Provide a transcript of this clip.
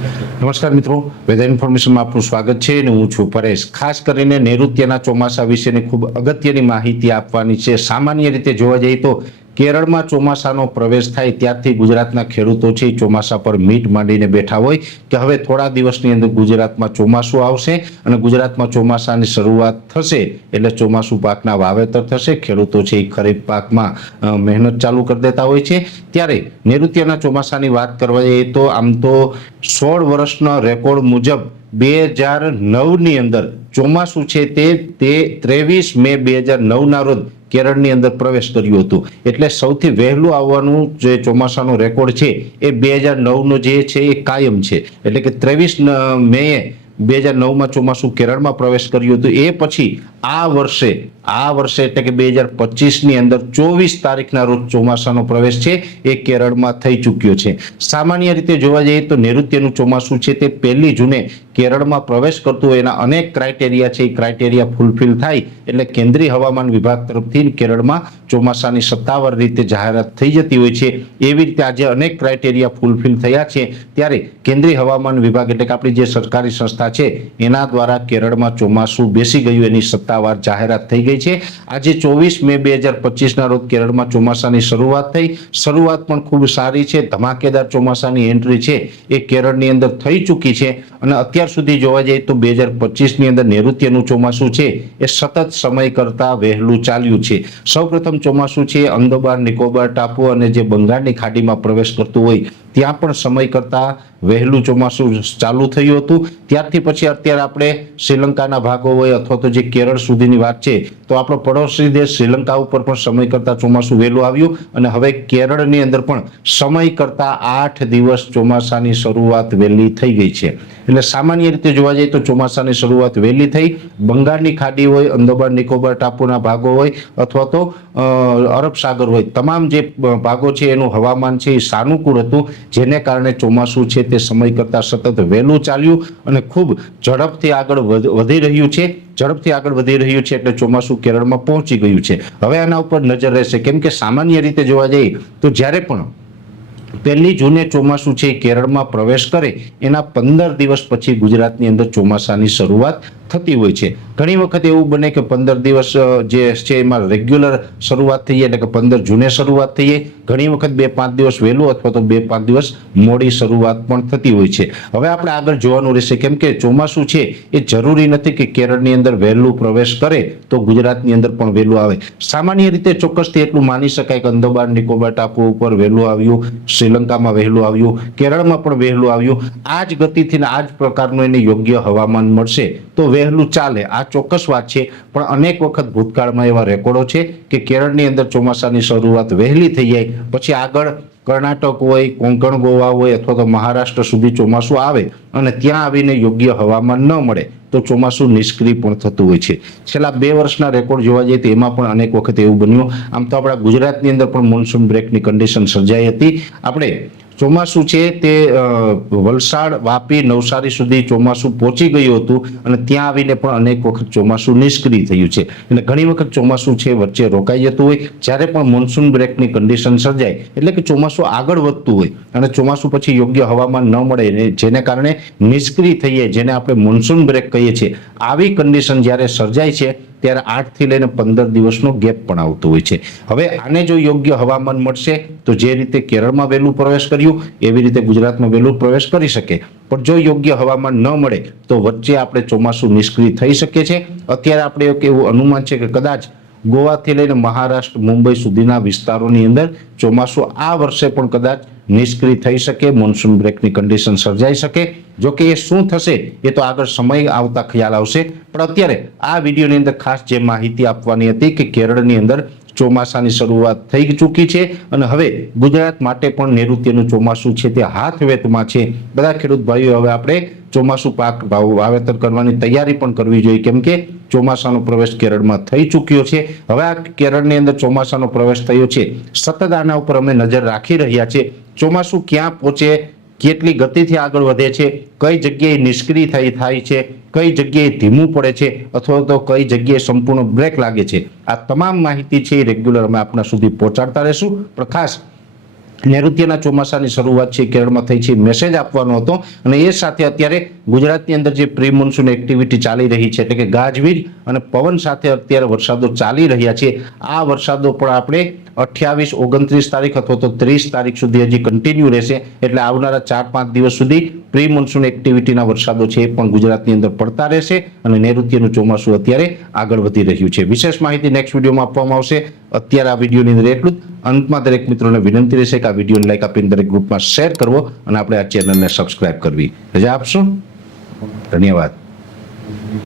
નમસ્કાર મિત્રો. વેધર ઇન્ફોર્મેશનમાં આપનું સ્વાગત છે અને હું છું પરેશ. ખાસ કરીને નૈઋત્યના ચોમાસા વિશેની ખૂબ અગત્યની માહિતી આપવાની છે. સામાન્ય રીતે જોવા જઈએ તો કેરળમાં ચોમાસાનો પ્રવેશ થાય ત્યારથી ગુજરાતના ખેડૂતો છે ચોમાસા પર મીટ માંડીને બેઠા હોય કે હવે થોડા દિવસની અંદર ગુજરાતમાં ચોમાસું આવશે અને ગુજરાતમાં ચોમાસાની શરૂઆત થશે એટલે ચોમાસું પાકના વાવેતર થશે. ખેડૂતો છે એ ખરીફ પાકમાં મહેનત ચાલુ કરી દેતા હોય છે. ત્યારે નૈઋત્યના ચોમાસાની વાત કરવા જઈએ તો આમ તો સોળ વર્ષના રેકોર્ડ મુજબ બે હજાર નવની અંદર ચોમાસું છે તે ત્રેવીસ મે બે હજાર નવના રોજ કેરળની અંદર પ્રવેશ કર્યું હતું. એટલે સૌથી વહેલું આવવાનું જે ચોમાસાનો રેકોર્ડ છે એ બે હજાર નવનો જે છે એ કાયમ છે. એટલે કે ત્રેવીસ મેએ બે હજાર નવમાં ચોમાસું કેરળમાં પ્રવેશ કર્યું હતું. એ પછી આ વર્ષે આ વર્ષે એટલે કે બે હજાર પચીસની અંદર ચોવીસ તારીખના રોજ ચોમાસાનો પ્રવેશ છે, એ કેરળમાં થઈ ચૂક્યો છે. સામાન્ય રીતે જોવા જઈએ તો નૈઋત્યનું ચોમાસું છે તે પહેલી જૂને કેરળમાં પ્રવેશ કરતું એના અનેક ક્રાઇટેરિયા છે. એ ક્રાઇટેરિયા ફૂલફિલ થાય એટલે કેન્દ્રીય હવામાન વિભાગ તરફથી કેરળમાં ચોમાસાની સત્તાવાર રીતે જાહેરાત થઈ જતી હોય છે. એવી રીતે આજે અનેક ક્રાઇટેરિયા ફૂલફિલ થયા છે. ત્યારે કેન્દ્રીય હવામાન વિભાગ એટલે કે આપણી જે સરકારી સંસ્થા છે, એના દ્વારા કેરળમાં ચોમાસું બેસી ગયું, એની સત્તાવાર જાહેરાત થઈ ગઈ છે. આજે ચોવીસ મે બે હજાર પચીસના રોજ કેરળમાં ચોમાસાની શરૂઆત થઈ. શરૂઆત પણ ખૂબ સારી છે. ધમાકેદાર ચોમાસાની એન્ટ્રી છે. એ કેરળની અંદર થઈ ચૂકી છે. અને અત્યાર સુધી જોવા જઈએ તો બે હજાર પચીસની અંદર નૈઋત્યનું ચોમાસું છે. એ સતત સમય કરતાં વહેલું ચાલ્યું છે. સૌપ્રથમ ચોમાસું છે. અંદોબાર, નિકોબાર, ટાપુ અને જે બંગાળની ખાડીમાં પ્રવેશ કરતું હોય, ત્યાં પણ સમય કરતાં વહેલું ચોમાસું ચાલુ થયું હતું. ત્યારથી પછી અત્યારે આપણે શ્રીલંકાના ભાગો હોય અથવા તો જે કેરળ સુધીની વાત છે, તો આપણો પડોશી દેશ શ્રીલંકા ઉપર પણ સમય કરતાં ચોમાસું વહેલું આવ્યું અને હવે કેરળની અંદર પણ સમય કરતાં આઠ દિવસ ચોમાસાની શરૂઆત વહેલી થઈ ગઈ છે. એટલે સામાન્ય રીતે જોવા જઈએ તો ચોમાસાની શરૂઆત વહેલી થઈ, બંગાળની ખાડી હોય અંદોબાર નિકોબાર, ટાપુના ભાગો હોય અથવા તો અરબ સાગર હોય. તમામ જે ભાગો છે એનું હવામાન છે એ સાનુકૂળ હતું, જેને કારણે ચોમાસું છે તે સમય કરતાં સતત વહેલું ચાલ્યું અને ખૂબ ઝડપથી આગળ વધી રહ્યું છે. ઝડપથી આગળ વધી રહ્યું છે એટલે ચોમાસું કેરળમાં પહોંચી ગયું છે. હવે આના ઉપર નજર રહેશે. કેમ કે સામાન્ય રીતે જોવા જઈએ તો જ્યારે પણ પહેલી જૂને ચોમાસું છે કેરળમાં પ્રવેશ કરે એના પંદર દિવસ પછી ગુજરાતની અંદર ચોમાસાની શરૂઆત થતી હોય છે. ઘણી વખત એવું બને કે પંદર દિવસ જે છે એમાં રેગ્યુલર શરૂઆત થઈ એટલે કે પંદર જૂને શરૂઆત થઈએ, ઘણી વખત બે પાંચ દિવસ વહેલું અથવા તો બે પાંચ દિવસ મોડી શરૂઆત પણ થતી હોય છે. હવે આપણે આગળ જોવાનું રહેશે કેમ કે ચોમાસું છે, એ જરૂરી નથી કે કેરળની અંદર વહેલું પ્રવેશ કરે તો ગુજરાતની અંદર પણ વહેલું આવે. સામાન્ય રીતે ચોક્કસથી એટલું માની શકાય કે અંદોબાર નિકોબાર ટાપુ ઉપર વહેલું આવ્યું, શ્રીલંકામાં વહેલું આવ્યું, કેરળમાં પણ વહેલું આવ્યું. આ જ ગતિથી આ જ પ્રકારનું એને યોગ્ય હવામાન મળશે. તો વહેલું ચાલે, આ ચોક્કસ વાત છે, પણ અનેક વખત ભૂતકાળમાં એવા રેકોર્ડો છે કે કેરળની અંદર ચોમાસાની શરૂઆત વહેલી થઈ જાય, પછી આગળ કર્ણાટક હોય, કોંકણ ગોવા હોય અથવા તો મહારાષ્ટ્ર સુધી ચોમાસું આવે અને ત્યાં આવીને યોગ્ય હવામાન ન મળે, તો ચોમાસું નિષ્ક્રિય પણ થતું હોય છે. છેલ્લા બે વર્ષના રેકોર્ડ જોવા જઈએ તો એમાં પણ અનેક વખત એવું બન્યું. આમ તો આપણા ગુજરાતની અંદર પણ મોન્સૂન બ્રેકની કન્ડિશન સર્જાઈ હતી. આપણે ચોમાસું છે તે વલસાડ, વાપી, નવસારી સુધી ચોમાસું પહોંચી ગયું હતું અને ત્યાં આવીને પણ અનેક વખત ચોમાસું નિષ્ક્રિય થયું છે. અને ઘણી વખત ચોમાસું છે વચ્ચે રોકાઈ જતું હોય, જ્યારે પણ મોન્સૂન બ્રેકની કન્ડિશન સર્જાય, એટલે કે ચોમાસું આગળ વધતું હોય અને ચોમાસું પછી યોગ્ય હવામાન ન મળે જેને કારણે નિષ્ક્રિય થઈએ, જેને આપણે મોન્સૂન બ્રેક કહીએ છીએ, આવી કન્ડિશન જ્યારે સર્જાય છે ત્યારે આઠથી લઈને પંદર દિવસનો ગેપ પણ આવતો હોય છે. હવે આને જો યોગ્ય હવામાન મળશે, તો જે રીતે કેરળમાં વહેલું પ્રવેશ કર્યું, એવી રીતે ગુજરાતમાં વહેલું પ્રવેશ કરી શકે. પણ જો યોગ્ય હવામાન ન મળે, તો વચ્ચે આપણે ચોમાસું નિષ્ક્રિય થઈ શકે છે. અત્યારે આપણે એવું અનુમાન છે કે કદાચ ગોવાથી લઈને મહારાષ્ટ્ર, મુંબઈ સુધીના વિસ્તારોની અંદર ચોમાસું આ વર્ષે પણ કદાચ નિષ્ક્રિય થઈ શકે મોન્સૂન બ્રેકની કન્ડિશન સર્જાઈ શકે. જો કે એ શું થશે, એ તો આગળ સમય આવતા ખ્યાલ આવશે. પણ અત્યારે આ વિડીયોની અંદર ખાસ જે માહિતી આપવાની હતી કે કેરળની અંદર ચોમાસાની શરૂઆત થઈ ચૂકી છે અને હવે ગુજરાત માટે પણ નૈઋત્યનું ચોમાસું છે તે હાથ વેતમાં છે. બધા ખેડૂત ભાઈઓ, હવે આપણે ચોમાસું પાક વાવેતર કરવાની તૈયારી પણ કરવી જોઈએ, કેમ કે ચોમાસાનો પ્રવેશ કેરળમાં થઈ ચૂક્યો છે. હવે આ કેરળની અંદર ચોમાસાનો પ્રવેશ થયો છે. સતત આના ઉપર અમે નજર રાખી રહ્યા છે ચોમાસું ક્યાં પહોંચે કેટલી ગતિથી આગળ વધે છે, કઈ જગ્યાએ નિષ્ક્રિય થઈ થાય છે, કઈ જગ્યાએ ધીમું પડે છે, અથવા તો કઈ જગ્યાએ સંપૂર્ણ બ્રેક લાગે છે. આ તમામ માહિતી છે એ રેગ્યુલર અમે આપણા સુધી પહોંચાડતા રહેશું. પણ ખાસ નૈઋત્યના ચોમાસાની શરૂઆત છે કેરળમાં થઈ છે મેસેજ આપવાનો હતો. અને એ સાથે અત્યારે ગુજરાતની અંદર જે પ્રી મોન્સૂન એક્ટિવિટી ચાલી રહી છે, એટલે કે ગાજવીજ અને પવન સાથે અત્યારે વરસાદો ચાલી રહ્યા છે. આ વરસાદો પણ આપણે અઠ્યાવીસ, ઓગણત્રીસ તારીખ અથવા તો ત્રીસ તારીખ સુધી હજી કન્ટિન્યુ રહેશે. એટલે આવનારા ચાર પાંચ દિવસ સુધી પ્રી મોન્સૂન એક્ટિવિટીના વરસાદો છે એ પણ ગુજરાતની અંદર પડતા રહેશે અને નૈઋત્યનું ચોમાસું અત્યારે આગળ વધી રહ્યું છે. વિશેષ માહિતી નેક્સ્ટ વિડીયોમાં આપવામાં આવશે. અત્યારે આ વિડીયોની અંદર એટલું જ. અંતમાં દરેક મિત્રોને વિનંતી રહેશે કે આ વિડીયોને લાઈક આપીને દરેક ગ્રુપમાં શેર કરવો અને આપણે આ ચેનલને સબસ્ક્રાઇબ કરવી. રજા આપશો? ધન્યવાદ.